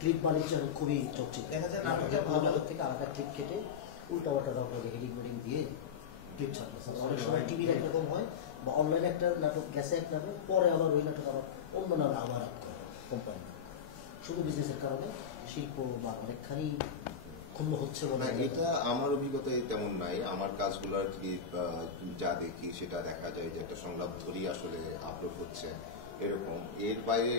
Clip বাণিজ্য খুবই চর্চিত। দেখা যায় নাটকের নাটক থেকে আলাদা ক্লিপ কেটে উল্টাপাল্টা নাটকে হেডিং মেডিং দিয়ে ক্লিপ ছাড়তেছে। অনেক সময় টিভির একরকম হয় বা অনলাইনে একটা নাটক গেছে এক নামে, পরে আবার ওই নাটক আবার অন্য নামে আবার কোম্পানি, শুধু বিজনেসের কারণে শিল্প বা অনেকখানি ক্ষুণ্ণ হচ্ছে বলে। এটা আমার অভিজ্ঞতায় তেমন নাই। আমার কাজগুলো আর কি যা দেখি সেটা দেখা যায় যে একটা সংলাপ ধরেই আসলে আপলোড হচ্ছে এরকম। এর বাইরে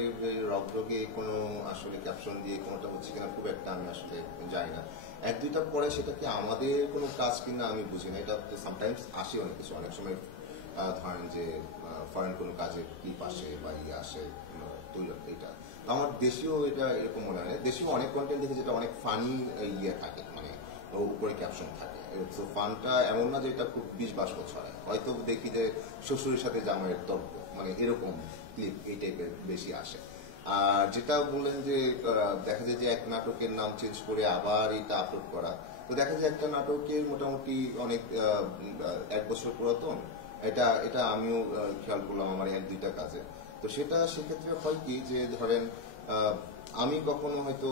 রকরকে কোনো আসলে ক্যাপশন দিয়ে কোনোটা হচ্ছে কিনা খুব একটা আমি আসলে যাই না। এক দুইটা পরে সেটা কি আমাদের কোনো কাজ কিনা আমি বুঝি না। এটা সামটাইমস আসে অনেক কিছু, অনেক সময় ধরেন যে ফরেন কোনো কাজের ক্লিপ আসে বা ইয়ে আসে এটা। আমার দেশীয় এটা এরকম মনে হয়। দেশীয় অনেক কন্টেন্ট দেখে যেটা অনেক ফানি ইয়ে থাকে, মানে উপরে ক্যাপশন থাকে। তো ফানটা এমন না যে এটা খুব 20-22 বছর হয়, হয়তো দেখি যে শ্বশুরের সাথে জামাইয়ের তর্ক, মানে এরকম ক্লিপ এই টাইপের বেশি আসে। আর যেটা বললেন যে দেখা যায় যে এক নাটকের নাম চেঞ্জ করে আবার এটা আপলোড করা, তো দেখা যায় একটা নাটকের মোটামুটি অনেক 1 বছর পুরাতন, এটা আমিও খেয়াল করলাম আমার 1-2টা কাজে। তো সেটা সেক্ষেত্রে হয় কি যে ধরেন আমি কখনো হয়তো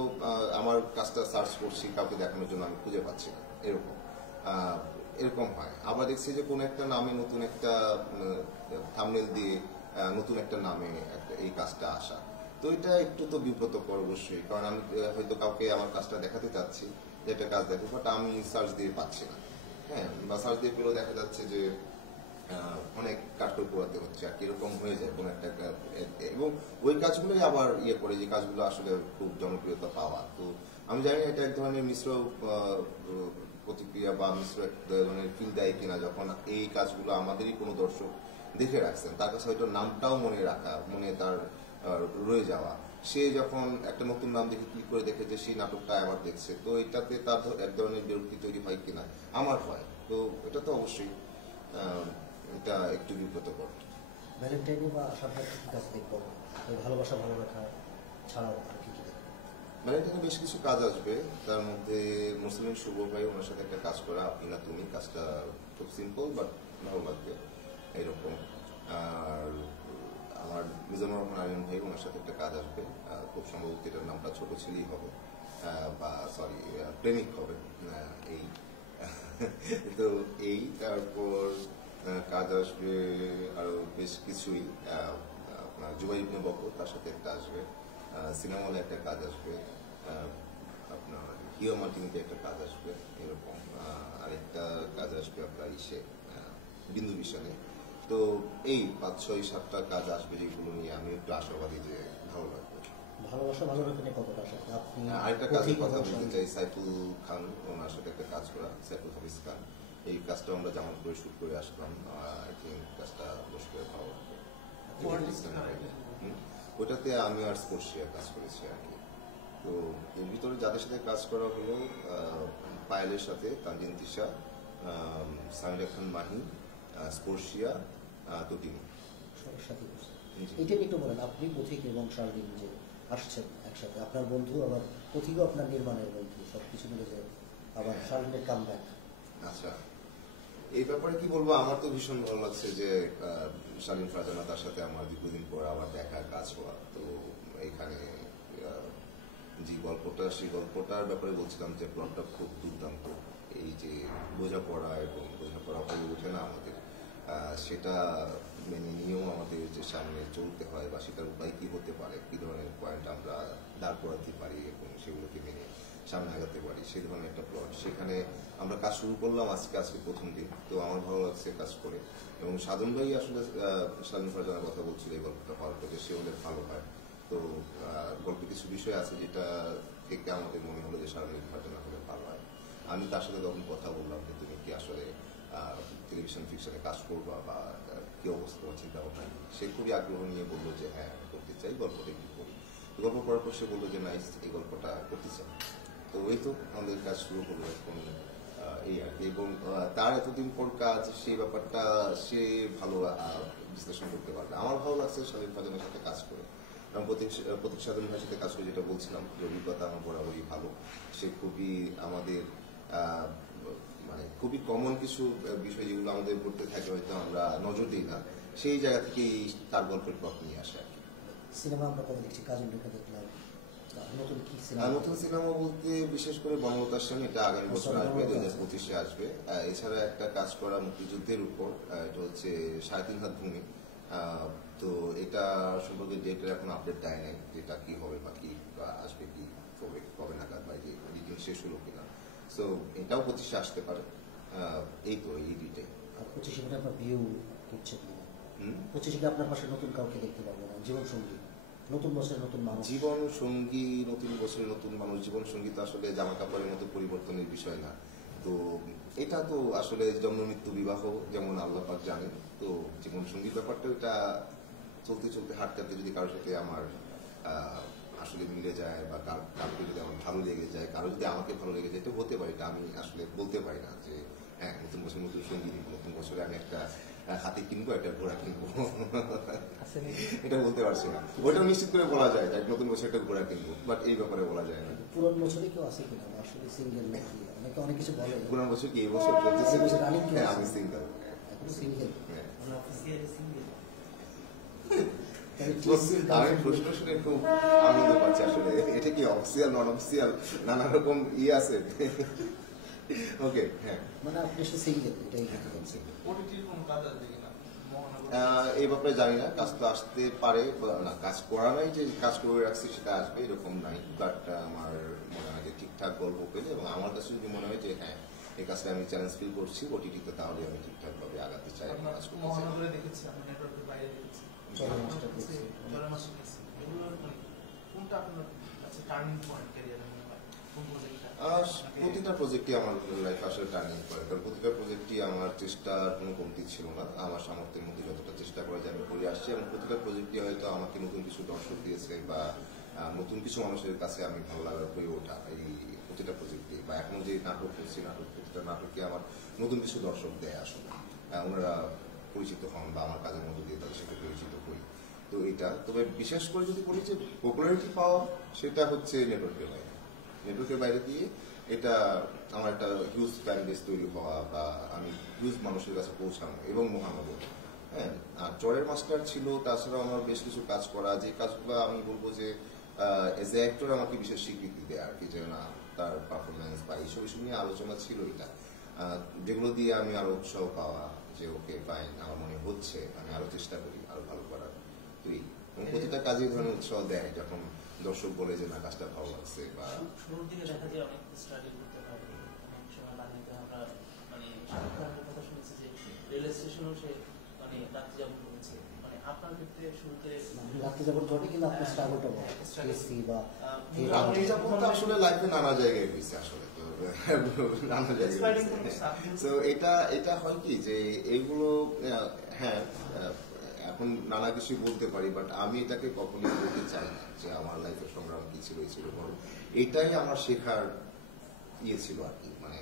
আমার কাজটা সার্চ করছি কাউকে দেখানোর জন্য, আমি খুঁজে পাচ্ছি না, এরকম হয়। আবার দেখছি যে কোনো একটা নামে নতুন একটা থাম্বনেল দিয়ে নতুন একটা নামে এই কাজটা আসা, তো এটা একটু তো বিব্রতকর অবশ্যই। কারণ আমি হয়তো কাউকে আমার কাজটা দেখাতে চাচ্ছি যে একটা কাজ দেখো, বাট আমি সার্চ দিয়ে পাচ্ছি না। হ্যাঁ, বা সার্চ দিয়ে পেলেও দেখা যাচ্ছে যে অনেক কাঠখড় পোড়াতে হচ্ছে আর কিরকম হয়ে যায় কোন একটা। এবং ওই কাজগুলোই আবার ইয়ে করে যে কাজগুলো আসলে খুব জনপ্রিয়তা পাওয়া। তো আমি জানি এটা এক ধরনের মিশ্র প্রতিক্রিয়া বা মিশ্র এক ধরনের ফিল দেয় কিনা, যখন এই কাজগুলো আমাদেরই কোনো দর্শক দেখে রাখছেন, তার কাছে হয়তো নামটাও মনে রাখা, মনে তার রয়ে যাওয়া, সে যখন একটা নতুন নাম দেখে ক্লিক করে দেখে যে সেই নাটকটা আবার দেখছে, তো এটাতে তার এক ধরনের বিরক্তি তৈরি হয় কিনা, আমার হয়। তো এটা তো অবশ্যই এটা একটু বিব্রতকর। ভ্যালেন্টাইনে বা সাংস্কৃতিক কাজ দেখবো, ভালোবাসা ভালো রাখা ছাড়াও আর কি কি দেখবো? ভ্যালেন্টাইনে বেশ কিছু কাজ আসবে, তার মধ্যে মুসলিম শুভ ভাই, ওনার সাথে একটা কাজ করা আপনি না তুমি, কাজটা খুব সিম্পল বাট ভালো লাগবে এরকম। আর আমার মিজানুর রহমান আরিয়ান ভাই, ওনার সাথে একটা কাজ আসবে, খুব সম্ভবত এটার নামটা ছোট ছেলেই হবে, বা সরি প্রেমিক হবে এই। তো এই তারপর কাজ আসবে আরো বেশ কিছুই। আপনার জুবাই ইবনে বকর, তার সাথে একটা আসবে, সিনেমা হলে একটা কাজ আসবে, আপনার হিও মার্টিনিতে একটা কাজ আসবে এরকম। আরেকটা কাজ আসবে আপনার ইসে বিন্দু বিশালে। তো এই 5-6-7টা কাজ আসবে, যেগুলো নিয়ে আমি একটু আশাবাদী যে ভালো লাগবে। ভালোবাসা ভালো রাখতে কতটা আসলে আপনি আরেকটা কাজের কথা বলতে চাই, সাইফুল খান, ওনার সাথে একটা কাজ করা, সাইফুল হাফিজ খান। এই কাজটা আমরা জামালপুরে শুট করে আসলাম। আই থিঙ্ক কাজটা বেশ করে ভালো লাগবে। ওটাতে আমি আর স্পর্শিয়া কাজ করেছি আর কি। তো এর ভিতরে যাদের সাথে কাজ করা হলো, পায়েলের সাথে তানজিন তিশা, সামিরা খান মাহি, স্পর্শিয়া, তটিনী। এটা একটু বলেন, আপনি পথিক এবং শারদিন যে আসছেন একসাথে, আপনার বন্ধু আবার পথিকও আপনার নির্মাণের বন্ধু, সবকিছু মিলে যে আবার শারদিনের কামব্যাক। আচ্ছা, এই ব্যাপারে কি বলবো, আমার তো ভীষণ ভালো লাগছে যে শালীন ফারজানা, তার সাথে আমার দীর্ঘদিন পর আবার দেখা, কাজ হওয়া। তো এখানে যে গল্পটা, সেই গল্পটার ব্যাপারে বলছিলাম যে প্লটটা খুব দুর্দান্ত। এই যে বোঝাপড়া এবং বোঝাপড়া হয়ে ওঠে না আমাদের, সেটা মেনে নিয়েও আমাদের যে সামনে চলতে হয় বা সেটার উপায় কি হতে পারে, কি ধরনের পয়েন্ট আমরা দাঁড় করাতে পারি এবং সেগুলোকে মেনে সামনে আগাতে পারি, সেই ধরনের একটা প্লট। সেখানে আমরা কাজ শুরু করলাম আজকে প্রথম দিন। তো আমার ভালো লাগছে কাজ করে। এবং সাধন ভাই আসলে শালীন ফারজানার কথা বলছিল এই গল্পটা হওয়ার পর, সে হলে ভালো হয়। তো গল্পে কিছু বিষয় আছে যেটা থেকে আমাদের মনে হলো যে শালীন ফারজানা হলে ভালো হয়। আমি তার সাথে তখন কথা বললাম যে তুমি কি আসলে টেলিভিশন ফিকশনে কাজ করবা বা কি অবস্থা, তোমার চিন্তা ভাবনা। সে খুবই আগ্রহ নিয়ে বললো যে হ্যাঁ করতে চাই, গল্পটা কি করি। গল্প পড়ার পর সে বললো যে নাইস, এই গল্পটা করতে চাই। তো ওই তো আমাদের কাজ শুরু করলো এখন এই আর কি। এবং তার এতদিন পর কাজ, সেই ব্যাপারটা সে ভালো বিশ্লেষণ করতে পারবে। আমার ভালো লাগছে শালীন ফারজানার সাথে কাজ করে। এবং প্রতীক সাধন ভাইয়ের সাথে কাজ করে যেটা বলছিলাম, যে অভিজ্ঞতা আমার বরাবরই ভালো। সে খুবই আমাদের মানে খুবই কমন কিছু বিষয় যেগুলো আমাদের করতে থাকে হয়তো আমরা নজর দিই না, সেই জায়গা থেকেই তার গল্পের প্লট নিয়ে আসে আর কি। সিনেমা আমরা কবে দেখছি, কাজল ঢুকে দেখলাম, নতুন কি সিনেমা? নতুন সিনেমা বলতে বিশেষ করে বনলতার স্বামী, এটা আগামী বছর আসবে, 2025-এ আসবে। এছাড়া একটা কাজ করা মুক্তিযুদ্ধের উপর, এটা হচ্ছে 3.5 হাত ভূমি। তো এটা সম্পর্কে ডেটের এখন আপডেট দেয় নাই, যেটা কি হবে বা কি আসবে, কি কবে নাগাদ, বা যে এডিটিং শেষ হলো কিনা। সো এটাও 25-এ আসতে পারে। এই তো এই ডিটে। আর 25-এ মানে আপনার ভিউ করছে কি? 25-এ আপনার পাশে নতুন কাউকে দেখতে পারবো না? জীবন সঙ্গী, নতুন বছরের নতুন মানুষ। জীবন সঙ্গী, নতুন বছরের নতুন মানুষ। জীবন সঙ্গী তো আসলে জামা কাপড়ের মতো পরিবর্তনের বিষয় না। তো এটা তো আসলে জন্ম মৃত্যু বিবাহ, যেমন আল্লাহ পাক জানেন। তো জীবন সঙ্গীর ব্যাপারটা এটা চলতে চলতে হাঁটতে হাঁটতে যদি কারোর সাথে আমার আসলে মিলে যায়, বা কাউকে যদি আমার ভালো লেগে যায়, কারো যদি আমাকে ভালো লেগে যায়, এটা হতে পারে। এটা আমি আসলে বলতে পারি না যে হ্যাঁ নতুন বছর নতুন সঙ্গী দিব, নতুন বছরে আমি একটা হাতি কিনবো, একটা ঘোড়া কিনবো, এটা বলতে পারছি না। ওইটাও নিশ্চিত করে বলা যায় যে নতুন বছর একটা ঘোড়া কিনবো, বাট এই ব্যাপারে বলা যায় না। পুরান বছরে কেউ আছে কিনা আসলে সিঙ্গেল নাকি? অনেকে অনেক কিছু বলে। পুরান বছর কি এই বছর চলতেছে? হ্যাঁ আমি সিঙ্গেল। এখন সিঙ্গেল, আমি প্রশ্ন শুনে খুব আনন্দ পাচ্ছি আসলে। এটা কি অফিসিয়াল নন অফিসিয়াল নানা রকম আছে? ওকে, হ্যাঁ মানে আপনি সিঙ্গেল, এটাই বলতে চাচ্ছি। এই ব্যাপারে জানি না, কাজ তো আসতে পারে না, কাজ করা নাই যে কাজ করে রাখছি সেটা আসবে এরকম নাই। বাট আমার মনে হয় যে ঠিকঠাক গল্প পেলে, এবং আমার কাছে যদি মনে হয় যে হ্যাঁ এই কাজটা আমি চ্যালেঞ্জ ফিল করছি ওটিটিতে, তাহলে আমি ঠিকঠাক ভাবে আগাতে চাই। প্রতিটা প্রজেক্টই আমার লাইফে আসলে টার্নিং পয়েন্ট, কারণ প্রতিটা প্রজেক্টই আমার চেষ্টার কোনো কমতি ছিল না। আমার সামর্থ্যের মধ্যে যতটা চেষ্টা করা যায় আমি করে আসছি, এবং প্রতিটা প্রজেক্টই হয়তো আমাকে নতুন কিছু দর্শক দিয়েছে, বা নতুন কিছু মানুষের কাছে আমি ভালো লাগার হয়ে ওঠা এই প্রতিটা প্রজেক্টে। বা এখন যে নাটক করছি, প্রতিটা নাটকে আমার নতুন কিছু দর্শক দেয় আসলে। ওনারা পরিচিত হন, বা আমার কাজের মধ্যে দিয়ে তাদের সাথে পরিচিত হই। তো এটা, তবে বিশেষ করে যদি বলি যে পপুলারিটি পাওয়া, সেটা হচ্ছে নেটওয়ার্কের বাইরে। নেটওয়ার্কের বাইরে দিয়ে এটা আমার একটা হিউজ ফ্যান বেস তৈরি হওয়া, বা আমি হিউজ মানুষের কাছে পৌঁছানো, এবং মহানগর। হ্যাঁ, আর চরের মাস্টার ছিল, তাছাড়াও আমার বেশ কিছু কাজ করা, যে কাজগুলো আমি বলবো যে এজ এ অ্যাক্টর আমাকে বিশেষ স্বীকৃতি দেয় আর কি, যে না তার পারফরমেন্স বা এইসব ইস্যু নিয়ে আলোচনা ছিল, এটা যেগুলো দিয়ে আমি আরো উৎসাহ পাওয়া, যে ওকে ফাইন, আমার মনে হচ্ছে আমি আরো চেষ্টা করি আরো ভালো করার। তুই প্রতিটা কাজে ধরনের উৎসাহ দেয় যখন দর্শক বলে যে না কাজটা ভালো লাগছে। বা শুরুর দিকে দেখা যায় অনেক স্ট্রাগল করতে হয়, অনেক সময় বাড়িতে আমরা মানে কথা শুনেছি যে রেল স্টেশনও সে মানে রাত্রি যাপন করেছে। মানে আপনার ক্ষেত্রে শুরুতে রাত্রি যাপন করে, কিন্তু আপনার স্ট্রাগলটা বলে বা রাত্রি যাপনটা আসলে লাইফে নানা জায়গায় হয়েছে আসলে, তো নানা জায়গায়। তো এটা হয় কি যে এইগুলো, হ্যাঁ এখন নানা কিছু বলতে পারি, বাট আমি এটাকে কখনোই বলতে চাই না যে আমার লাইফের সংগ্রাম কি ছিল, এই ছিল। বরং এটাই আমার শেখার ইয়ে ছিল আর কি। মানে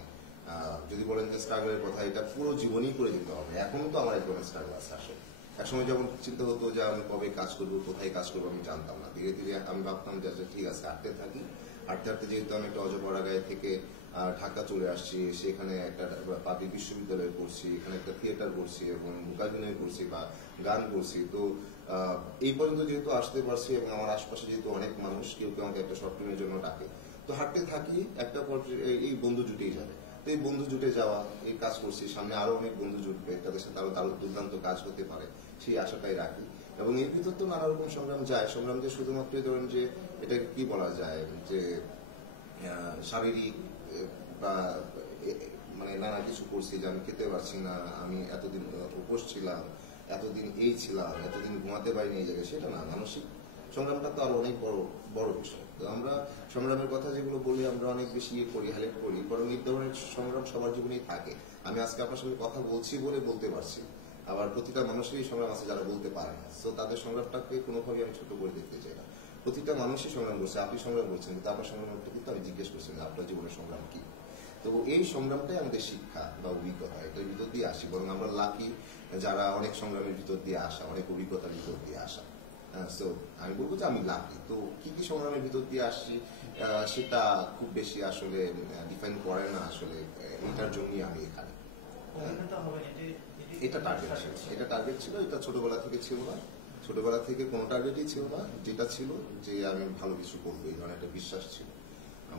যদি বলেন যে স্ট্রাগলের কথা, এটা পুরো জীবনই করে যেতে হবে। এখনো তো আমার এক ধরনের স্ট্রাগল আছে আসলে। একসময় যখন চিন্তা হতো যে আমি কবে কাজ করবো, কোথায় কাজ করবো, আমি জানতাম না। ধীরে ধীরে আমি ভাবতাম যে ঠিক আছে হাঁটতে থাকি। হাঁটতে হাঁটতে যেহেতু আমি একটা অজপাড়াগাঁয়ে থেকে ঢাকা চলে আসছি, সেখানে একটা পাবলিক বিশ্ববিদ্যালয়ে পড়ছি, এখানে একটা থিয়েটার করছি, এবং ভোকাবিনয় করছি বা গান করছি। তো এই পর্যন্ত যেহেতু আসতে পারছি, এবং আমার আশপাশে যেহেতু অনেক মানুষ, কেউ কেউ আমাকে একটা শর্ট ফিল্মের জন্য ডাকে, তো হাঁটতে থাকি, একটা এই বন্ধু জুটেই যাবে। তো এই বন্ধু জুটে যাওয়া, এই কাজ করছি, সামনে আরো অনেক বন্ধু জুটবে, তাদের সাথে আরো দুর্দান্ত কাজ হতে পারে, সেই আশাটাই রাখি। এবং এর ভিতর তো নানা রকম সংগ্রাম যায়। সংগ্রাম যে শুধুমাত্র ধরেন যে এটাকে কি বলা যায়, যে শারীরিক বা মানে নানা কিছু করছি, যে আমি খেতে পারছি না, আমি এতদিন উপোস ছিলাম, এতদিন এই ছিলাম, এতদিন ঘুমাতে পারিনি এই জায়গায়, সেটা না। মানসিক সংগ্রামটা তো আরো অনেক বড় বড় বিষয়। তো আমরা সংগ্রামের কথা যেগুলো বলি, আমরা অনেক বেশি করি, হাইলাইট করি, বরং এই ধরনের সংগ্রাম সবার জীবনেই থাকে। আমি আজকে আপনার সঙ্গে কথা বলছি বলে বলতে পারছি, আবার প্রতিটা মানুষেরই সংগ্রাম আছে যারা বলতে পারে না। তো তাদের সংগ্রামটাকে কোনোভাবেই আমি ছোট করে দেখতে চাই না। প্রতিটা মানুষই সংগ্রাম করছে, আপনি সংগ্রাম করছেন, কিন্তু আপনার সংগ্রামটা কিন্তু আমি জিজ্ঞেস করছি যে আপনার জীবনের সংগ্রাম কি। তো এই সংগ্রামটাই আমাদের শিক্ষা বা অভিজ্ঞতা, এটার ভিতর দিয়ে আসি। বরং আমরা লাকি যারা অনেক সংগ্রামের ভিতর দিয়ে আসা, অনেক অভিজ্ঞতার ভিতর দিয়ে আসা। সো আমি বলবো যে আমি লাকি। তো কি কি সংগ্রামের ভিতর দিয়ে আসছি সেটা খুব বেশি আসলে ডিফাইন করে না আসলে। এটার জন্যই আমি এখানে। এটা টার্গেট ছিল, এটা ছোটবেলা থেকে ছিল না। ছোটবেলা থেকে কোনো টার্গেটই ছিল না, যেটা ছিল যে আমি ভালো কিছু করবো এই ধরনের একটা বিশ্বাস ছিল।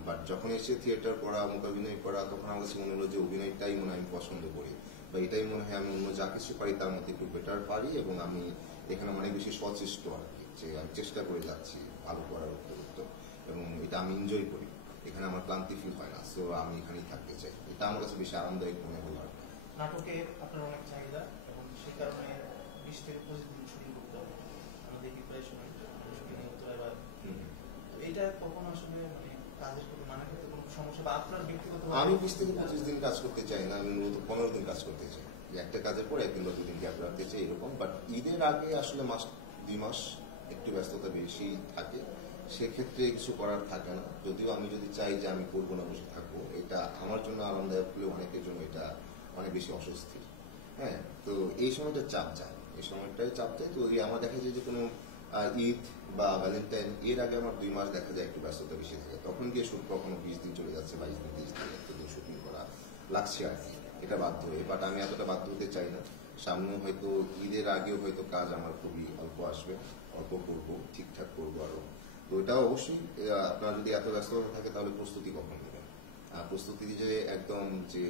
বাট যখন এসে থিয়েটার পড়া, মূকাভিনয় পড়া, তখন আমার কাছে মনে হলো যে অভিনয়টাই মনে হয় আমি পছন্দ করি, বা এটাই মনে হয় আমি অন্য যা কিছু পারি তার মধ্যে একটু বেটার পারি, এবং আমি এখানে অনেক বেশি সচেষ্ট আর কি, যে আমি চেষ্টা করে যাচ্ছি ভালো করার উত্তর, এবং এটা আমি এনজয় করি, এখানে আমার ক্লান্তি ফিল হয় না, সো আমি এখানেই থাকতে চাই। এটা আমার কাছে বেশি আরামদায়ক মনে হলো আর কি। নাটকে আপনার অনেক চাহিদা এবং সেই কারণে 20 থেকে 25 দিন শুটিং করতে হবে, আমাদের প্রিপারেশন শুটিং করতে হয়। এবার এইটা কখন আসলে মানে কাজের কোনো মানে ক্ষেত্রে কোনো সমস্যা বা আপনার ব্যক্তিগত আমি 20 থেকে 25 দিন কাজ করতে চাই না, আমি মূলত 15 দিন কাজ করতে চাই, যে একটা কাজের পর 1 দিন বা 2 দিন গ্যাপ রাখতে চাই এরকম। বাট ঈদের আগে আসলে মাস 2 মাস একটু ব্যস্ততা বেশি থাকে, সেক্ষেত্রে কিছু করার থাকে না। যদিও আমি যদি চাই যে আমি করবো না, বসে থাকবো, এটা আমার জন্য আরামদায়ক হলেও অনেকের জন্য এটা অনেক বেশি অস্বস্তি। হ্যাঁ, তো এই সময়টা চাপ যায়, এই সময়টাই চাপ যায়। তো আমার দেখা যায় যে কোনো ঈদ বা ভ্যালেন্টাইন এর আগে আমার 2 মাস দেখা যায় একটু ব্যস্ততা বেশি থাকে, তখন গিয়ে শুট কখনো 20 দিন চলে যাচ্ছে, 22 দিন, 30 দিন একটু শুটিং করা লাগছে আর কি, এটা বাধ্য হয়ে। বাট আমি এতটা বাধ্য হতে চাই না। সামনে হয়তো ঈদের আগেও হয়তো কাজ আমার খুবই অল্প আসবে, অল্প করবো, ঠিকঠাক করবো আরো। তো এটা অবশ্যই আপনার যদি এত ব্যস্ততা থাকে তাহলে প্রস্তুতি কখন নেবেন? প্রস্তুতি যে একদম যে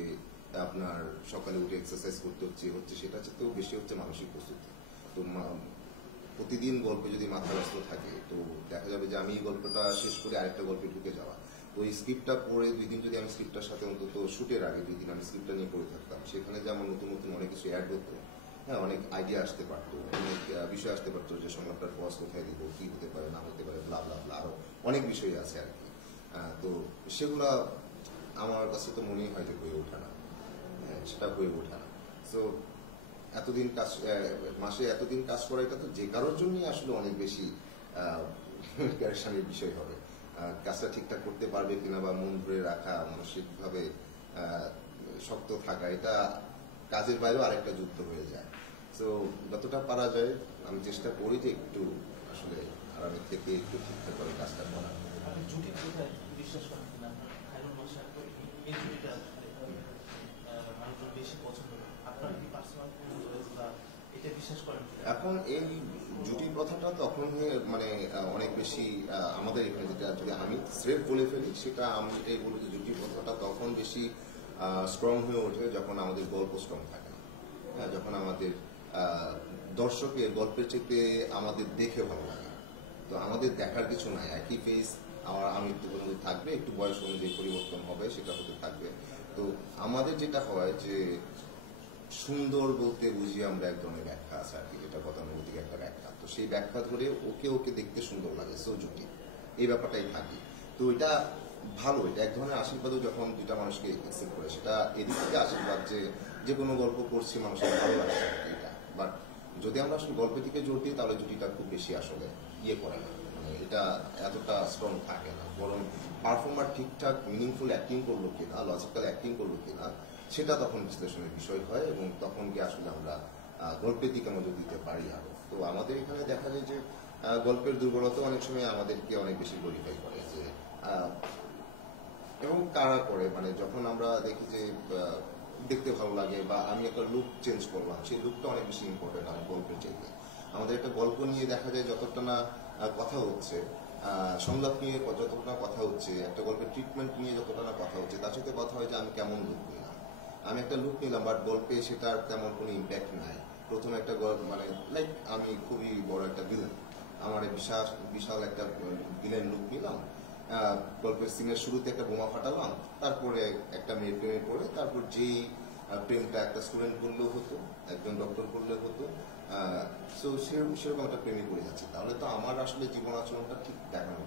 আপনার সকালে উঠে এক্সারসাইজ করতে হচ্ছে সেটা তো বেশি হচ্ছে মানসিক প্রস্তুতি। তো প্রতিদিন গল্পে যদি মাথা ব্যস্ত থাকে তো দেখা যাবে যে আমি এই গল্পটা শেষ করে আরেকটা গল্পে ঢুকে যাওয়া। তো এই স্ক্রিপ্টটা পড়ে 2 দিন যদি আমি স্ক্রিপ্টটার সাথে অন্তত শুটের আগে 2 দিন আমি স্ক্রিপ্টটা নিয়ে পড়ে থাকতাম, সেখানে যে আমার নতুন নতুন অনেক কিছু অ্যাড হতো, হ্যাঁ, অনেক আইডিয়া আসতে পারতো, অনেক বিষয় আসতে পারতো, যে সংলাপটার পজ কোথায় দিব, কি হতে পারে না হতে পারে, ব্লা ব্লা ব্লা, আরো অনেক বিষয় আছে আর কি। তো সেগুলা আমার কাছে তো মনেই হয় যে হয়ে ওঠে না, সেটা হয়ে ওঠে না। সো এতদিন কাজ, মাসে এতদিন কাজ করা, এটা তো যে কারোর জন্যই আসলে অনেক বেশি প্যারেশানির বিষয় হবে। কাজটা ঠিকঠাক করতে পারবে কিনা, বা মন ধরে রাখা, মানসিকভাবে শক্ত থাকা, এটা কাজের বাইরেও আরেকটা যুদ্ধ হয়ে যায়। তো যতটা পারা যায় আমি চেষ্টা করি যে একটু আসলে আরামে থেকে একটু ঠিকঠাক করে কাজটা করা। আপনি জুটি কোথায় বিশ্বাস করেন কিনা? খায়রুল মাসা এই জুটিটা মানুষজন বেশি পছন্দ করে, আপনার কি পার্সোনাল বা এটা বিশ্বাস করেন কিনা? এখন এই জুটির কথাটা তখন মানে অনেক বেশি আমাদের এখানে, যেটা যদি আমি স্রেফ বলে ফেলি সেটা আমি এটাই বলি যে জুটির কথাটা তখন বেশি স্ট্রং হয়ে ওঠে যখন আমাদের গল্প স্ট্রং থাকে না। হ্যাঁ, যখন আমাদের দর্শকের গল্পের চেয়ে আমাদের দেখে ভালো লাগে। তো আমাদের দেখার কিছু নাই, একই ফেস আমি একটু থাকবে, একটু বয়স অনুযায়ী পরিবর্তন হবে, সেটা হতে থাকবে। তো আমাদের যেটা হয় যে সুন্দর বলতে বুঝি আমরা এক ধরনের ব্যাখ্যা আছে আর কি, যেটা গতানুগতিক একটা ব্যাখ্যা। তো সেই ব্যাখ্যা ধরে ওকে দেখতে সুন্দর লাগে, সো জুটি, এই ব্যাপারটাই থাকি। তো এটা ভালো, এটা এক ধরনের আশীর্বাদও যখন দুটা মানুষকে অ্যাকসেপ্ট করে, সেটা এদিক থেকে আশীর্বাদ যে কোনো গল্প করছি মানুষের ভালো লাগছে এটা। বাট যদি আমরা আসলে গল্পের দিকে জোর দিই তাহলে জুটিটা খুব বেশি আসলে করে না, মানে এটা এতটা স্ট্রং থাকে না। বরং পারফর্মার ঠিকঠাক মিনিংফুল অ্যাক্টিং করলো কিনা, লজিক্যাল অ্যাক্টিং করলো কিনা, সেটা তখন বিশ্লেষণের বিষয় হয়, এবং তখন কি আসলে আমরা গল্পের দিকে নজর দিতে পারি আরো। তো আমাদের এখানে দেখা যায় যে গল্পের দুর্বলতা অনেক সময় আমাদেরকে অনেক বেশি গ্লোরিফাই করে, যে এবং কারা করে, মানে যখন আমরা দেখি যে দেখতে ভালো লাগে, বা আমি একটা লুক চেঞ্জ করলাম, সেই লুকটা অনেক বেশি ইম্পর্টেন্ট আমার গল্পের চাইতে। আমাদের একটা গল্প নিয়ে দেখা যায় যতটা না কথা হচ্ছে, সংলাপ নিয়ে যতটা না কথা হচ্ছে, একটা গল্পের ট্রিটমেন্ট নিয়ে যতটা না কথা হচ্ছে, তার সাথে কথা হয় যে আমি কেমন লুক নিলাম। আমি একটা লুক নিলাম, বাট গল্পে সেটার তেমন কোনো ইম্প্যাক্ট নাই। প্রথমে একটা মানে লাইক আমি খুবই বড় একটা ভিলেন, আমার বিশাল একটা ভিলেন লুক নিলাম, গল্পের সিনের শুরুতে একটা বোমা ফাটালাম, তারপরে একটা মেয়ের প্রেমে পড়ে, তারপর যেই প্রেমটা একটা স্টুডেন্ট করলেও হতো, একজন ডক্টর করলেও হতো, সো সেরকম একটা প্রেমে পড়ে যাচ্ছে, তাহলে তো আমার আসলে জীবন আচরণটা ঠিক দেখানো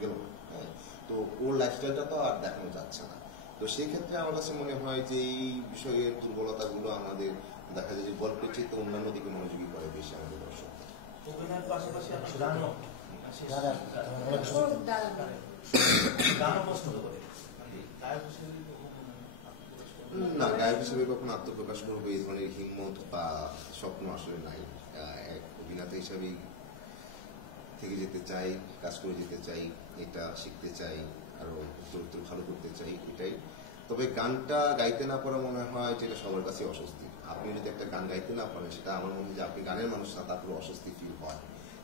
গেল না। হ্যাঁ, তো ওর লাইফস্টাইলটা তো আর দেখানো যাচ্ছে না। তো সেই ক্ষেত্রে আমার কাছে মনে হয় যে এই বিষয়ের দুর্বলতাগুলো আমাদের দেখা যায় যে গল্পের চেয়ে অন্যান্য দিকে মনোযোগী করে বেশি আমাদের দর্শকদের। অভিনয়ের পাশাপাশি না, গায়ক হিসেবে কখনো আত্মপ্রকাশ করবো এই ধরনের হিম্মত বা স্বপ্ন আসলে নাই। এক অভিনেতা হিসাবেই থেকে যেতে চাই, কাজ করে যেতে চাই, এটা শিখতে চাই, আরো চরিত্র ভালো করতে চাই, এটাই। তবে গানটা গাইতে না পারা মনে হয় যেটা সবার কাছে অস্বস্তি। আপনি যদি একটা গান গাইতে না পারেন, সেটা আমার মনে হয় যে আপনি গানের মানুষ না, তারপরে অস্বস্তি ফিল হয়।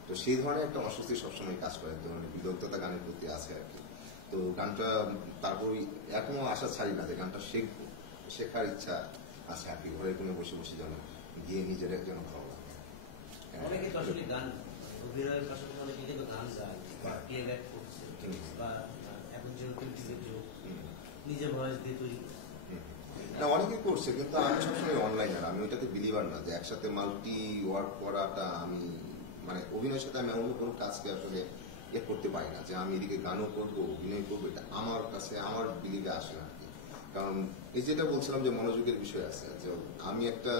তো সেই ধরনের একটা অস্বস্তি সবসময় কাজ করে, ধরনের বিরক্ততা গানের প্রতি আছে আর কি। তো গানটা তারপর এখনো আশা ছাড়ি না যে গানটা শিখবো, শেখার ইচ্ছা আছে আর কি। ঘরে কোনো বসে বসে যেন গিয়ে নিজের যেন ভালো লাগে। অনেকে তো আসলে গান অভিনয়ের পাশাপাশি অনেকে কিন্তু গান গায় বা প্লেব্যাক করছে বা এখন যেহেতু টিভির যুগ নিজের ভয়েস দিয়ে তৈরি করছে। না, অনেকে করছে, কিন্তু আমি সবসময় অনলাইনার, আমি ওইটাতে বিলিভার না যে একসাথে মাল্টি ওয়ার্ক করাটা। আমি মানে অভিনয়ের সাথে আমি অন্য কোনো কাজকে আসলে করতে পারি না, যে আমি এদিকে গানও করবো অভিনয় করবো, এটা আমার কাছে আমার বিলিভে আসে না আর কি। কারণ এই যেটা বলছিলাম যে মনোযোগের বিষয় আছে, যে আমি একটা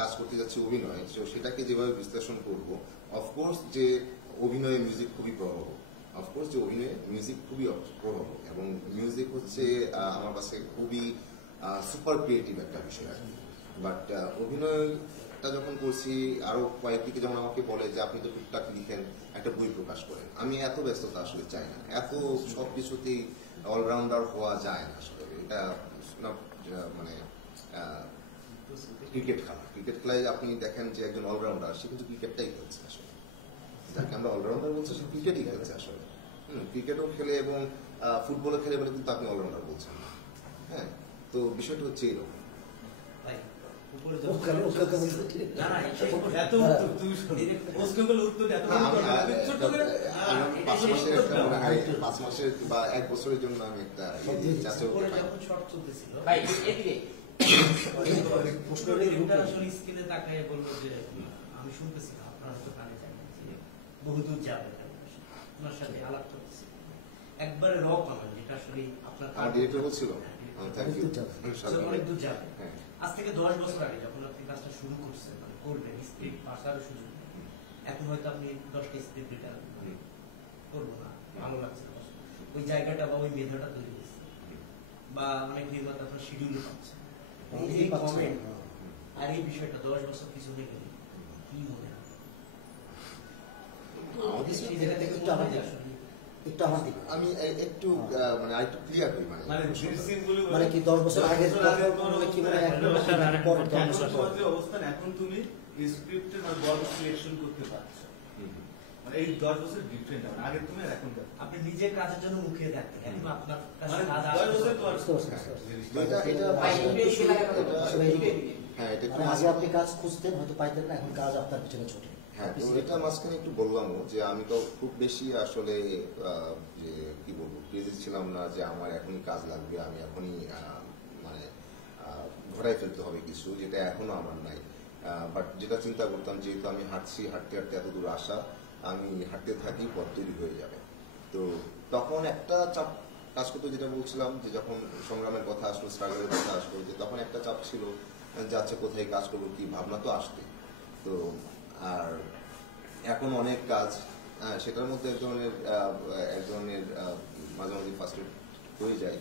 কাজ করতে যাচ্ছি অভিনয়, তো সেটাকে যেভাবে বিশ্লেষণ করবো, অফকোর্স যে অভিনয়ে মিউজিক খুবই প্রভাব, অফকোর্স যে অভিনয়ে মিউজিক খুবই প্রভাব, এবং মিউজিক হচ্ছে আমার কাছে খুবই সুপার ক্রিয়েটিভ একটা বিষয় আর কি। বাট অভিনয়টা যখন করছি, আরো কয়েকদিকে যেমন আমাকে বলে যে আপনি তো টুকটাক লিখেন, একটা বই প্রকাশ করেন, আমি এত ব্যস্ততা আসলে চাই না, এত সবকিছুতেই অলরাউন্ডার হওয়া যায় না আসলে। এটা মানে ক্রিকেট খেলায় আপনি দেখেন যে একজন অলরাউন্ডার, সে কিন্তু ক্রিকেটটাই খেলছে আসলে, যাকে আমরা অলরাউন্ডার বলছি সে ক্রিকেটই খেলছে আসলে। ক্রিকেটও খেলে এবং ফুটবলও খেলে বলে কিন্তু আপনি অলরাউন্ডার বলছেন না। হ্যাঁ, তো বিষয়টা হচ্ছে এইরকম। পাঁচ মাসের বা এক বছরের জন্য আমি একটা আমি শুনতেছি আপনার তো কানে যাই বহুদূর যাবে আপনার সাথে আলাপ করতেছি একবারে র কমেন্ট, যেটা আসলে আপনার ডিরেক্টর বলছিল অনেক দূর যাবে। আজ থেকে 10 বছর আগে যখন আপনি কাজটা শুরু করছেন, মানে করবেন স্ক্রিপ্ট পাশার সুযোগ, এখন হয়তো আপনি 10টা স্ক্রিপ্ট এটা করবো না, ভালো লাগছে না, ওই জায়গাটা বা ওই মেধাটা তৈরি হয়েছে, বা অনেক নির্মাতা আপনার শিডিউল পাচ্ছে এই কমেন্ট। আর এই বিষয়টা 10 বছর পিছনে গেলে কি মনে হয়? আমি একটু মানে আরেকটু ক্লিয়ার হই, মানে কি 10 বছর আগে অবস্থান, এখন তুমি স্ক্রিপ্টের গল্প সিলেকশন করতে পারছো, মানে এই 10 বছর ডিফারেন্ট। আগে তুমি এখন আপনি নিজের কাজের জন্য মুখিয়ে থাকতেন, এখন আপনার কাছে কাজ আগে আপনি কাজ খুঁজতেন, হয়তো পাইতেন না, এখন কাজ আপনার পিছনে ছোটে। হ্যাঁ, তো এটা মাঝখানে একটু বললামও যে আমি তো খুব বেশি আসলে যে কি বলবো ক্রেজি ছিলাম না যে আমার এখনই কাজ লাগবে, আমি এখনই মানে ঘোরায় ফেলতে হবে কিছু, যেটা এখনো আমার নাই। বাট যেটা চিন্তা করতাম, যেহেতু আমি হাঁটতে হাঁটতে এত দূর আসা, আমি হাঁটতে থাকি, পথ তৈরি হয়ে যাবে। তো তখন একটা চাপ কাজ করতে, যেটা বলছিলাম যে যখন সংগ্রামের কথা আসলো, স্ট্রাগলের কথা আসলো, যে তখন একটা চাপ ছিল যে আচ্ছা কোথায় কাজ করবো, কি ভাবনা তো আসবে। তো আর এখন অনেক কাজ, সেটার মধ্যে এক ধরনের মাঝে মাঝে ফার্স্ট্রেট হয়ে যায়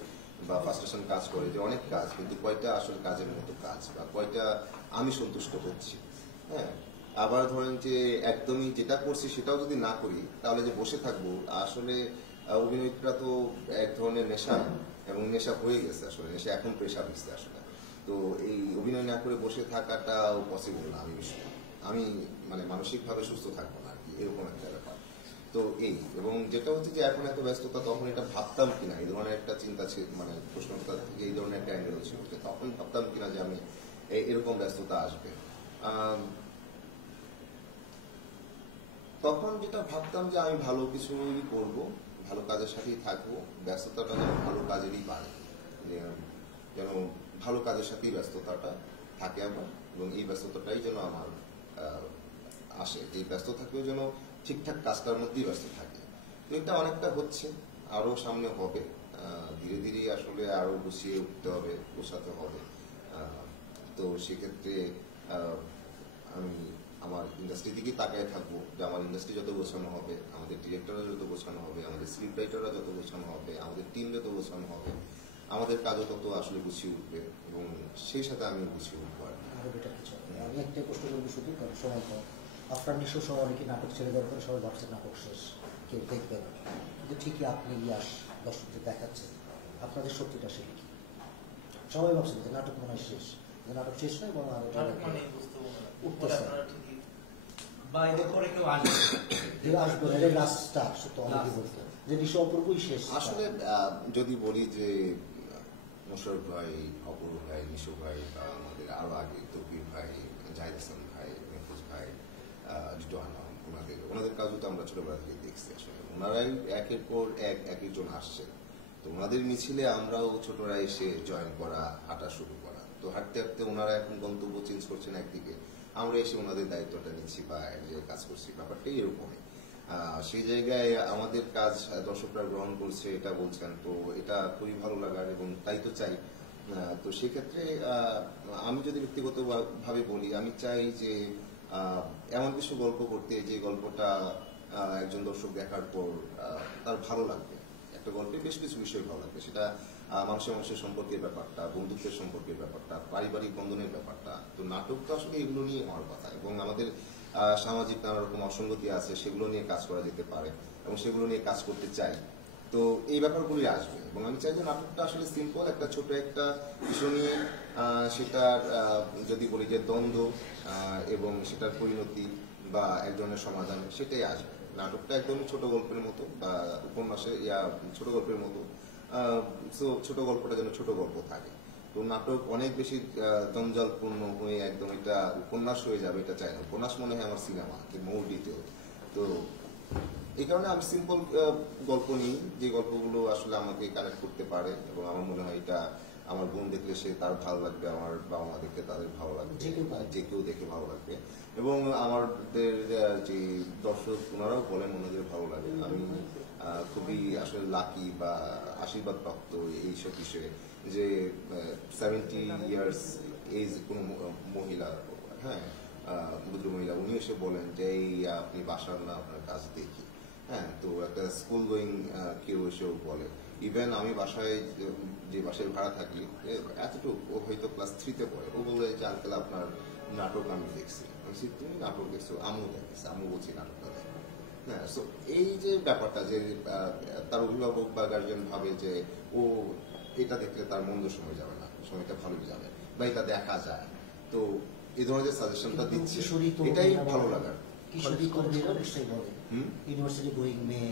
বা ফ্রাস্ট্রেশন কাজ করে, যে অনেক কাজ, কিন্তু কয়টা আসলে কাজের মতো কাজ, বা কয়টা আমি সন্তুষ্ট হচ্ছি। হ্যাঁ, আবার ধরেন যে একদমই যেটা করছি সেটাও যদি না করি, তাহলে যে বসে থাকবো, আসলে অভিনয়টা তো এক ধরনের নেশা, এবং নেশা হয়ে গেছে আসলে, নেশা এখন পেশা হয়েছে আসলে। তো এই অভিনয় না করে বসে থাকাটাও পসিবল না, আমি মানে মানসিকভাবে সুস্থ থাকবো না আর কি, এরকম একটা ব্যাপার। তো এই, এবং যেটা হচ্ছে যে এখন এত ব্যস্ততা, তখন এটা ভাবতাম কিনা, এই ধরনের একটা চিন্তা ছিল, মানে প্রশ্নটা থেকে এই ধরনের একটা অ্যাঙ্গেল ছিল, যে তখন ভাবতাম কিনা যে আমি এরকম ব্যস্ততা আসবে। তখন যেটা ভাবতাম যে আমি ভালো কিছুই করব, ভালো কাজের সাথেই থাকবো, ব্যস্ততাটা যেন ভালো কাজেরই বাড়ে, যেন ভালো কাজের সাথেই ব্যস্ততাটা থাকে আমার, এবং এই ব্যস্ততাটাই যেন আমার আসে, এই ব্যস্ত থাকলেও যেন ঠিকঠাক কাজটার মধ্যেই ব্যস্ত থাকে। তো এটা অনেকটা হচ্ছে, আরো সামনে হবে, ধীরে ধীরে আসলে আরো গুছিয়ে উঠতে হবে, গোছাতে হবে। তো সেক্ষেত্রে আমি আমার ইন্ডাস্ট্রির দিকে তাকায় থাকবো, যে আমার ইন্ডাস্ট্রি যত গোছানো হবে, আমাদের ডিরেক্টররা যত গোছানো হবে, আমাদের স্ক্রিপ্ট রাইটাররা যত গোছানো হবে, আমাদের টিম যত গোছানো হবে, আমাদের কাজও তত আসলে গুছিয়ে উঠবে, এবং সেই সাথে আমি গুছিয়ে উঠবো। আরো বেটার কিছু আমি একটা প্রশ্ন করবো শুধু, কারণ সময় কম। আপনার নিশ্চয় সময় অনেকে নাটক ছেড়ে দেওয়ার পরে সবাই ভাবছে নাটক শেষ, কেউ দেখবে না, কিন্তু ঠিকই আপনি ইয়াস দর্শকদের দেখাচ্ছে, আপনাদের সত্যিটা সেটা কি? সবাই ভাবছিল যে নাটক মনে হয় শেষ, যে নাটক শেষ নয় এবং আরো নাটক মানে বুঝতে পারবো না। উঠতেছে। আপনারা ঠিকই বা এদের পরে কেউ আসবে যে আসবে এটা লাস্ট স্টার, সত্য অনেকে বলতো যে নিশো অপূর্বই শেষ। আসলে যদি বলি যে মোশাররফ ভাই, অপূর্ব ভাই, নিশো ভাই, বা আমাদের আরো আগে তৌকির ভাই, জাহিদ হাসান ভাই, মেহফুজ ভাই, জিতু আনাম, ওনাদের কাজও তো আমরা ছোটবেলা থেকে দেখছি। আসলে ওনারাই একের পর এক একজন আসছে, তো ওনাদের মিছিলে আমরাও ছোটরা এসে জয়েন করা, হাঁটা শুরু করা। তো হাঁটতে হাঁটতে ওনারা এখন গন্তব্য চেঞ্জ করছেন একদিকে, আমরা এসে ওনাদের দায়িত্বটা নিচ্ছি বা এক জায়গায় কাজ করছি, ব্যাপারটাই এরকমই। সেই জায়গায় আমাদের কাজ দর্শকরা গ্রহণ করছে এটা বলছেন, তো এটা খুবই ভালো লাগার এবং তাই তো চাই। তো সেক্ষেত্রে আমি যদি ব্যক্তিগত ভাবে বলি, আমি চাই যে এমন কিছু গল্প করতে যে গল্পটা একজন দর্শক দেখার পর তার ভালো লাগবে। একটা গল্পে বেশ কিছু বিষয় ভালো লাগবে, সেটা মানুষের মানুষের সম্পর্কের ব্যাপারটা, বন্ধুত্বের সম্পর্কের ব্যাপারটা, পারিবারিক বন্ধনের ব্যাপারটা। তো নাটক তো আসলে এগুলো নিয়ে হওয়ার কথা, এবং আমাদের সামাজিক নানা রকম অসঙ্গতি আছে, সেগুলো নিয়ে কাজ করা যেতে পারে এবং সেগুলো নিয়ে কাজ করতে চাই। তো এই ব্যাপারগুলোই আসবে, এবং আমি চাই যে নাটকটা আসলে সিম্পল একটা ছোট একটা বিষয় নিয়ে সেটার যদি বলি যে দ্বন্দ্ব এবং সেটার পরিণতি বা এক ধরনের সমাধান, সেটাই আসবে। নাটকটা একদমই ছোট গল্পের মতো বা উপন্যাসে ছোট গল্পের মতো, ছোট গল্পটা যেন ছোট গল্প থাকে। তো নাটক অনেক বেশি জঞ্জালপূর্ণ হয়ে একদম এটা উপন্যাস হয়ে যাবে, এটা চাই না। উপন্যাস মনে হয় আমার সিনেমা, মোর ডিটেল। তো এই কারণে আমি সিম্পল গল্প নিই, যে গল্পগুলো আসলে আমাকে কানেক্ট করতে পারে, এবং আমার মনে হয় এটা আমার বোন দেখলে সে তার ভালো লাগবে, আমার বাবা মা দেখলে তাদের ভালো লাগবে, যে কেউ দেখে ভালো লাগবে, এবং আমাদের যে দর্শক ওনারাও বলেন ওনাদের ভালো লাগে। আমি খুবই আসলে লাকি বা আশীর্বাদ প্রাপ্ত এইসব বিষয়ে, যে 70 ইয়ার্স এজ কোনো মহিলা, হ্যাঁ বুদ্র মহিলা, উনি এসে বলেন যে এই আপনি বাসার না, আপনার কাজ দেখি। হ্যাঁ, তো একটা স্কুল গোয়িং কেউ এসেও বলে, ইভেন আমি বাসায় যে বাসায় ভাড়া থাকি এতটুকু, ও হয়তো ক্লাস 3-তে পড়ে, ও বলে যে আঙ্কেল আপনার নাটক আমি দেখছি। তুমি নাটক দেখছো? আমিও দেখেছি, আমি বলছি নাটকটা দেখ। হ্যাঁ, সো এই যে ব্যাপারটা, যে তার অভিভাবক বা গার্জিয়ান ভাবে যে ও এটা দেখলে তার মন্দ সময় যাবে না, সময়টা ভালোই যাবে, বা এটা দেখা যায়। তো এই ধরনের সাজেশনটা দিচ্ছে, এটাই ভালো লাগার।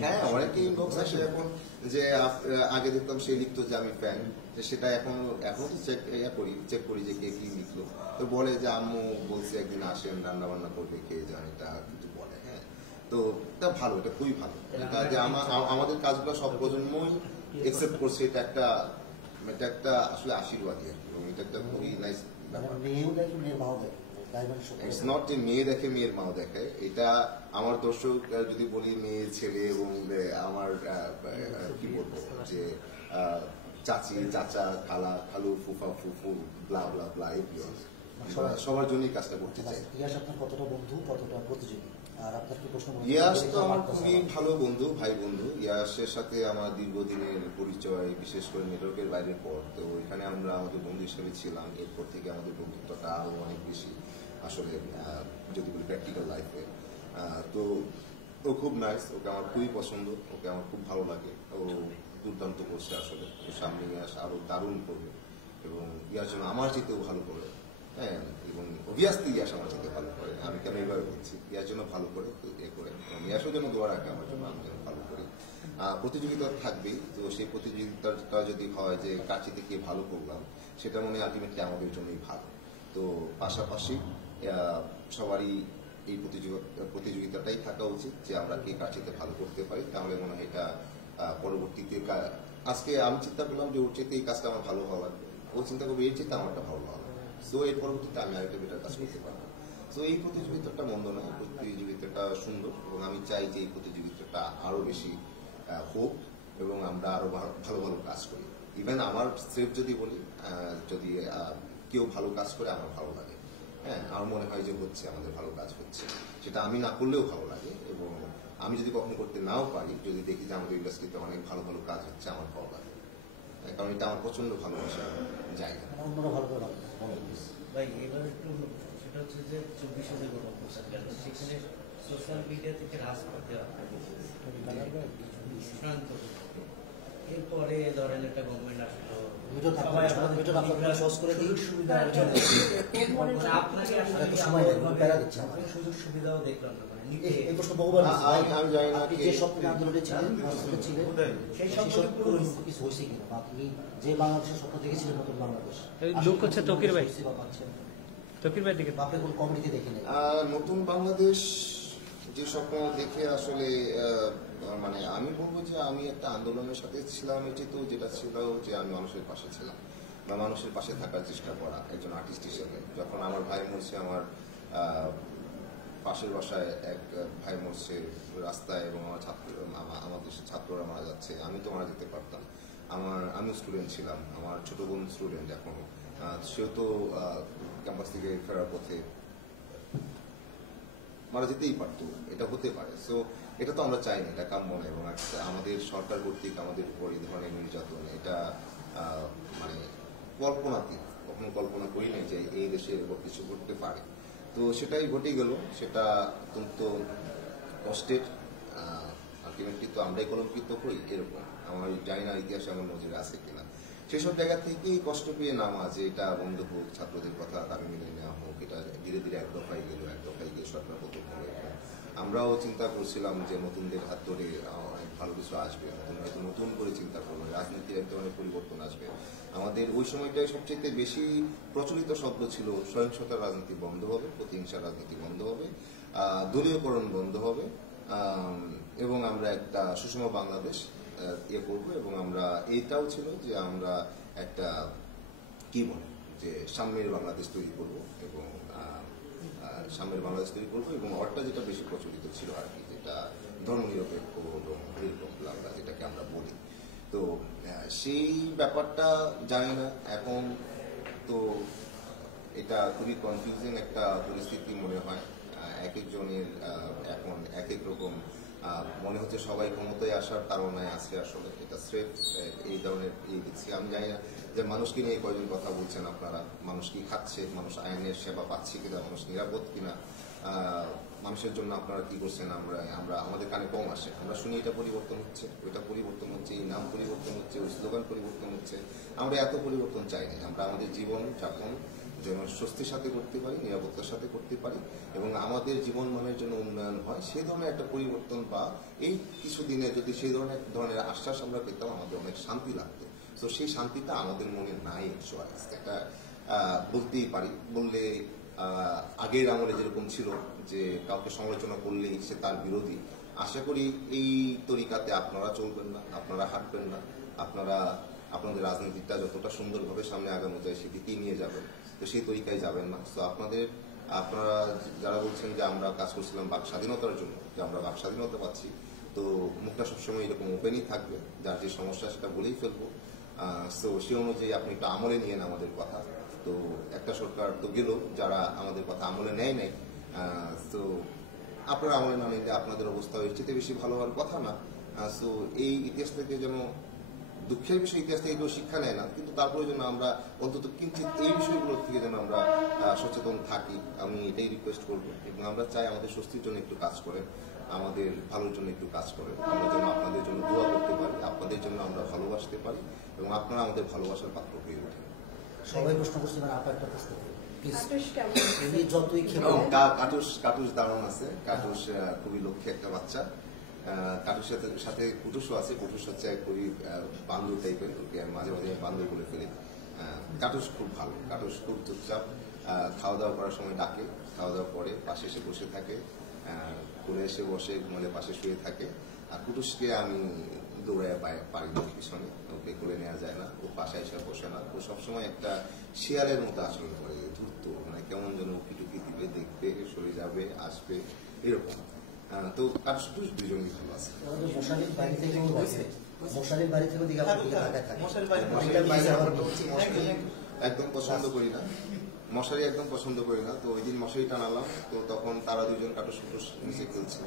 হ্যাঁ, অনেকে ইনবক্স আসে এখন, যে আগে দেখতাম সে লিখতো যে আমি ফ্যান, যে সেটা এখন চেক করি যে কে কি লিখলো। তো বলে যে আম্মু বলছে একদিন আসেন রান্না বান্না করবে, খেয়ে যান, এটা কিন্তু বলে। হ্যাঁ, তো এটা ভালো, এটা খুবই ভালো, এটা যে আমাদের কাজগুলো সব প্রজন্মই একসেপ্ট করছে, এটা একটা আসলে আশীর্বাদই, এবং এটা একটা খুবই নাইস ব্যাপার। ইটস নট যে মেয়ে দেখে মেয়ের মাও দেখে, এটা আমার দর্শক যদি বলি মেয়ে ছেলে, এবং আমার কি বলবো যে চাচি চাচা খালা খালু ফুফা ফুফু ব্লা ব্লা ব্লা, সবার জন্যই কাজটা করতে চাই। কতটা বন্ধু, কতটা প্রতিযোগী? আর আপনার কি প্রশ্ন? ইয়াস তো আমার খুবই ভালো বন্ধু, ভাই বন্ধু। ইয়াসের সাথে আমার দীর্ঘদিনের পরিচয়, বিশেষ করে নেটওয়ার্কের বাইরের পর। তো এখানে আমরা আমাদের বন্ধু হিসেবে ছিলাম, এরপর থেকে আমাদের বন্ধুত্বটা আরো অনেক বেশি আসলে, যদি বলি প্র্যাকটিক্যাল লাইফে। তো ও খুব নাইস, ওকে আমার খুবই পছন্দ, ওকে আমার খুব ভালো লাগে। ও দুর্দান্ত করছে আসলে, সামনে নিয়ে আসা আরো দারুণ করবে, এবং ইয়ার জন্য আমার যেতেও ভালো করে। হ্যাঁ, এবং অভিয়াসলি ইয়াস আমার সাথে ভালো করে, আমি কেন এইভাবে বলছি, ইয়ার জন্য ভালো করে করে ইয়াসের জন্য দোয়া রাখে আমার জন্য, আমি যেন ভালো করি। প্রতিযোগিতা থাকবেই, তো সেই প্রতিযোগিতাটা যদি হয় যে কার চেয়ে কে ভালো করলাম, সেটা মনে হয় আলটিমেটলি আমাদের জন্যই ভালো। তো পাশাপাশি সবারই এই প্রতিযোগিতাটাই থাকা উচিত, যে আমরা কে কার চেয়ে ভালো করতে পারি। তাহলে মনে হয় এটা পরবর্তীতে, আজকে আমি চিন্তা করলাম যে ওর চেয়ে এই কাজটা আমার ভালো হওয়া লাগবে, ও চিন্তা করবে এর চেয়ে আমারটা ভালো হওয়া লাগবে, সো এর পরবর্তীতে আমি আরেকটা বেটার কাজ করতে পারবো। সো এই প্রতিযোগিতাটা মন্দ নয়, প্রতিযোগিতাটা সুন্দর, এবং আমি চাই যে এই প্রতিযোগিতাটা আরো বেশি হোক, এবং আমরা আরো ভালো ভালো কাজ করি। ইভেন আমার সেফ যদি বলি, যদি কেউ ভালো কাজ করে আমার ভালো লাগে। হ্যাঁ, আমার মনে হয় যে হচ্ছে, আমাদের ভালো কাজ হচ্ছে, সেটা আমি না করলেও ভালো লাগে, এবং আমি যদি কখনো করতে নাও পারি, যদি দেখি যে আমাদের ইন্ডাস্ট্রিতে অনেক ভালো ভালো কাজ হচ্ছে, আমার ভালো লাগে, কারণ এটা আমার প্রচন্ড ভালোবাসার জায়গা। ভাই এবার একটু সেটা হচ্ছে যে 24 হাজার গণপ্রচার গেল, সেখানে সোশ্যাল মিডিয়া থেকে রাজপথে এরপরে ধরেন একটা গভর্নমেন্ট আসলো, ভিডিও থাকবে, সবাই ভিডিও আপনারা সহজ করে দিই। সুযোগ সুবিধা মানে আপনাকে আসলে একটা সময় নেই, প্যারা দিচ্ছে আমার। কোনো সুযোগ সুবিধাও দেখলাম না, মানে এই প্রশ্ন বহুবার আমি জানি না আপনি কি- যে স্বপ্নের আন্দোলনে ছিলেন, হস্তক্ষেপে ছিলেন, সেই সেই স্বপ্ন স্বপ্ন কিছু হয়েছে কিনা, বা আপনি যে বাংলাদেশের স্বপ্ন দেখেছিলেন নতুন বাংলাদেশ, এই লোক হচ্ছে তকির ভাই। বা পাচ্ছেন? তকির ভাই দিকে বা আপনি কোন কমিটিতে দেখে নেন? নতুন বাংলাদেশ যে স্বপ্ন দেখে আসলে মানে আমি বলবো যে আমি একটা আন্দোলনের সাথে ছিলাম, এটি তো যেটা ছিল যে আমি মানুষের পাশে ছিলাম বা মানুষের পাশে থাকার চেষ্টা করা একজন আর্টিস্ট হিসেবে। যখন আমার ভাই মরছে, আমার পাশের বাসায় এক ভাই মরছে রাস্তায়, এবং আমার আমার দেশের ছাত্ররা মারা যাচ্ছে, আমি তো মারা যেতে পারতাম। আমিও স্টুডেন্ট ছিলাম, আমার ছোট বোন স্টুডেন্ট এখনো, সেও তো ক্যাম্পাস থেকে ফেরার পথে মারা যেতেই পারতো, এটা হতে পারে। সো এটা তো আমরা চাই না, এটা কাম্য নয়। এবং আমাদের সরকার কর্তৃক আমাদের উপর এই ধরনের নির্যাতন, এটা মানে কল্পনাতীত, কখনো কল্পনা করি নাই যে এই দেশে এরকম কিছু ঘটতে পারে। তো সেটাই ঘটে গেল, সেটা অত্যন্ত কষ্টের। আলটিমেটলি তো আমরাই কলঙ্কিত হই, এরকম আমার জানি না ইতিহাসে আমার নজরে আছে কিনা। সেসব জায়গা থেকেই কষ্ট পেয়ে নামা যে এটা বন্ধ হোক, ছাত্রদের কথা দাবি মেনে নেওয়া হোক, এটা ধীরে ধীরে এক দফায় গেল সরকার পতন হলো। আমরাও চিন্তা করছিলাম যে নতুনদের হাত ধরে অনেক ভালো কিছু আসবে, হয়তো নতুন করে চিন্তা করবো, রাজনীতির এক ধরনের পরিবর্তন আসবে। আমাদের ওই সময়টায় সবচেয়ে বেশি প্রচলিত শব্দ ছিল সহিংসতার রাজনীতি বন্ধ হবে, প্রতিহিংসার রাজনীতি বন্ধ হবে, দলীয়করণ বন্ধ হবে, এবং আমরা একটা সুষম বাংলাদেশ করবো। এবং আমরা এইটাও ছিল যে আমরা একটা কি বলে যে সাম্যের বাংলাদেশ তৈরি করব, এবং সাম্যের বাংলাদেশ তৈরি করবো। এবং অর্থটা যেটা বেশি প্রচলিত ছিল আর কি, যেটা ধর্মনিরপেক্ষ এবং বাংলা যেটাকে আমরা বলি। তো সেই ব্যাপারটা জানি না, এখন তো এটা খুবই কনফিউজিং একটা পরিস্থিতি মনে হয়। এক একজনের এখন এক এক রকম মনে হচ্ছে, সবাই ক্ষমতায় আসার তাড়নায় আছে। আসলে এটা স্রেফ এই ধরনের দেখছি। আমি জানি না যে মানুষকে নিয়ে কয়জন কথা বলছেন আপনারা, মানুষ কি খাচ্ছে, মানুষ আইনের সেবা পাচ্ছে কিনা, মানুষ নিরাপদ কিনা, মানুষের জন্য আপনারা কি করছেন, আমরা আমাদের কানে কম আসে। আমরা শুনি এটা পরিবর্তন হচ্ছে, ওইটা পরিবর্তন হচ্ছে, এই নাম পরিবর্তন হচ্ছে, ওই স্লোগান পরিবর্তন হচ্ছে। আমরা এত পরিবর্তন চাই না, আমরা আমাদের জীবন যাপন যেন স্বস্তির সাথে করতে পারি, নিরাপত্তার সাথে করতে পারি, এবং আমাদের জীবন মানের জন্য উন্নয়ন হয়, সেই ধরনের একটা পরিবর্তন বা এই কিছুদিনে যদি সেই ধরনের আশ্বাস আমরা পেতাম, আমাদের অনেক শান্তি লাগতো। তো সেই শান্তিটা আমাদের মনে নাই। এটা বলতেই পারি, বললে আগের আমলে যেরকম ছিল যে কাউকে সমালোচনা করলেই সে তার বিরোধী, আশা করি এই তরিকাতে আপনারা চলবেন না, আপনারা হাঁটবেন না, আপনারা আপনাদের রাজনীতিটা যতটা সুন্দরভাবে সামনে আগানো যায় সেদিকেই নিয়ে যাবেন, তো সেই তরিকায় যাবেন না। তো আপনারা যারা বলছেন যে আমরা কাজ করছিলাম বাক স্বাধীনতার জন্য, যে আমরা বাক স্বাধীনতা পাচ্ছি, তো মুখটা সবসময় এরকম ওপেনই থাকবে, যার যে সমস্যা সেটা বলেই ফেলবো। তো সে অনুযায়ী আপনি একটু আমলে নিয়েন আমাদের কথা। তো একটা সরকার তো গেল, যারা আমাদের কথা আমলে নেয় নাই, তো আপনারা আমলে না নিলে আপনাদের অবস্থা এর চেয়ে বেশি ভালো হওয়ার কথা না। তো এই ইতিহাস থেকে যেন, দুঃখের বিষয় ইতিহাস থেকে কেউ শিক্ষা নেয় না, কিন্তু তারপরে যেন আমরা অন্তত কিঞ্চিত এই বিষয়গুলোর থেকে যেন আমরা সচেতন থাকি, আমি এটাই রিকোয়েস্ট করবো। এবং আমরা চাই আমাদের স্বস্তির জন্য একটু কাজ করেন, আমাদের ভালোর জন্য একটু কাজ করেন, আমরা যেন আপনাদের জন্য দোয়া করতে পারি, আপনাদের জন্য আমরা ভালোবাসতে পারি, এবং আপনারা আমাদের ভালোবাসার পাত্র হয়ে ওঠেন। সবাই প্রশ্ন করছে, মানে আপনার একটা প্রশ্ন কাটুস কেমন? যতই খেলো কাটুস দারুণ আছে, কাটুস খুবই লক্ষ্যে একটা বাচ্চা। কাটুসের সাথে কুটুসও আছে, কুটুস হচ্ছে খুবই বান্দর টাইপের, ওকে আমি মাঝে মাঝে বান্দর বলে ফেলি। কাটুস খুব ভালো, কাটুস খুব চুপচাপ, খাওয়া দাওয়া করার সময় ডাকে, খাওয়া দাওয়া পরে পাশে এসে বসে থাকে, কোলে এসে বসে, ঘুমালে পাশে শুয়ে থাকে। আর কুটুসকে আমি দৌড়ায় পারি না পিছনে, ওকে কোলে নেওয়া যায় না, ও পাশে এসে বসে না, ও সবসময় একটা শিয়ালের মতো আচরণ করে, ধূর্ত, মানে কেমন যেন উকি টুকি দিবে, দেখবে, সরে যাবে, আসবে, এরকম। তো কাটুস দুজনই ভালো আছে। মশারির বাড়ি থেকে মশারির বাড়ি থেকে দিকে আপনার দিকে ঢাকায় থাকে, মশারির বাইরে একদম পছন্দ করি না, মশারি একদম পছন্দ করি না। তো ওই দিন মশারি টানালাম, তো তখন তারা দুজন কাটুস কুটুস নিচে খেলছিল।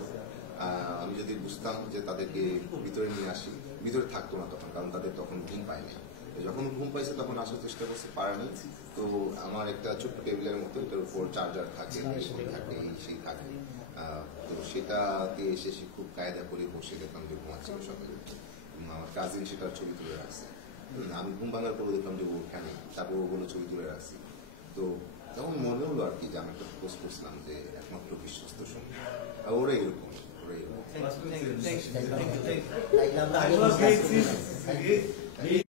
আমি যদি বুঝতাম যে তাদেরকে ভিতরে নিয়ে আসি, ভিতরে থাকতো না তখন, কারণ তাদের তখন ঘুম পায়নি। যখন ঘুম পাইছে তখন আসার চেষ্টা করছে, পারেনি। তো আমার একটা ছোট্ট টেবিলের মতো, এটার উপর চার্জার থাকে, সেই থাকে, তো সেটাতে এসে সে খুব কায়দা করে বসে দেখলাম যে ঘুমাচ্ছিল সকালে। আমার কাজিন সেটার ছবি তুলে রাখছে। আমি ঘুম ভাঙার পরে দেখলাম যে ও ওখানে, তারপর ওগুলো ছবি তুলে রাখছি। তো তখন মনে হলো আর কি যে আমি একটা পোস্ট করছিলাম যে একমাত্র বিশ্বস্ত সঙ্গী, আর ওরাই এরকম, ওরাই এরকম। তাইলে আমরা আগে